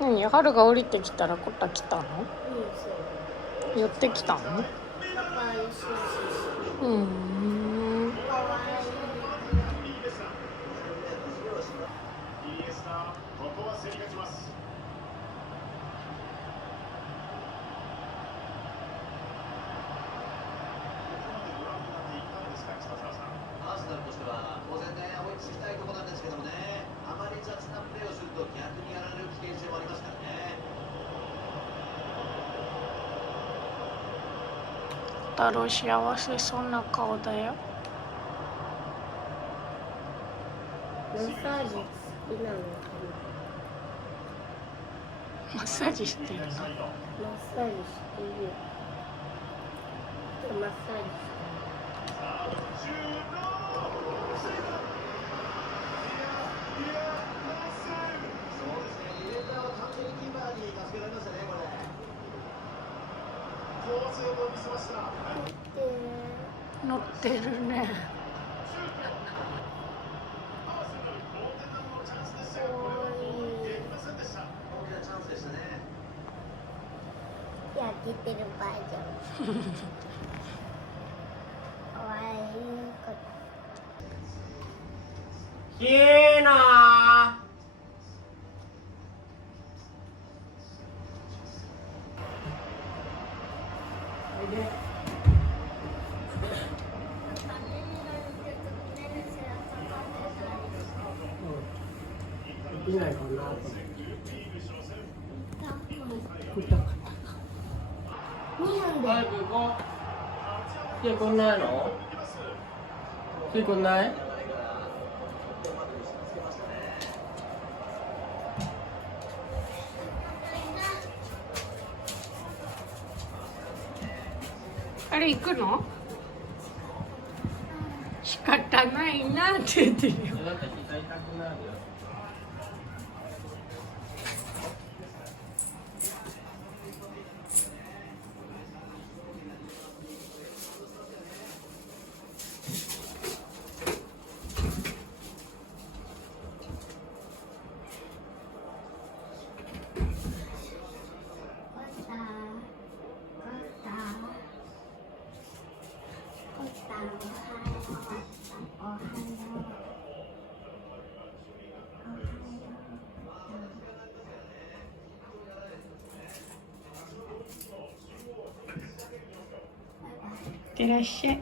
何、春が降りてきたらコタ来たの？うん、そう。寄ってきたの？パパよしよし。うーん。かわいい。アーセナルとしては当然ね、追いつきたいところなんですけどもね、あまり雑なプレーをすると逆にやられる危険性もありますからね。太郎幸せそうな顔だよ。マッサージ好きなのかマッサージしてるの？な。マッサージしてるよ。マッサージそうですね、ディフェンダーは完全にキーパーに助けられましたね、これ。好セーブを見せました。乗ってるね。大きなチャンスでしたね。焼けてるバージョン。かわいいこと。きれいなできないかなと思って。2分で。早く行こう。来てくんないの？来てくんない？あれ行くの？仕方ないなって言ってるよ。だって膝痛くなるよ。いってらっしゃい。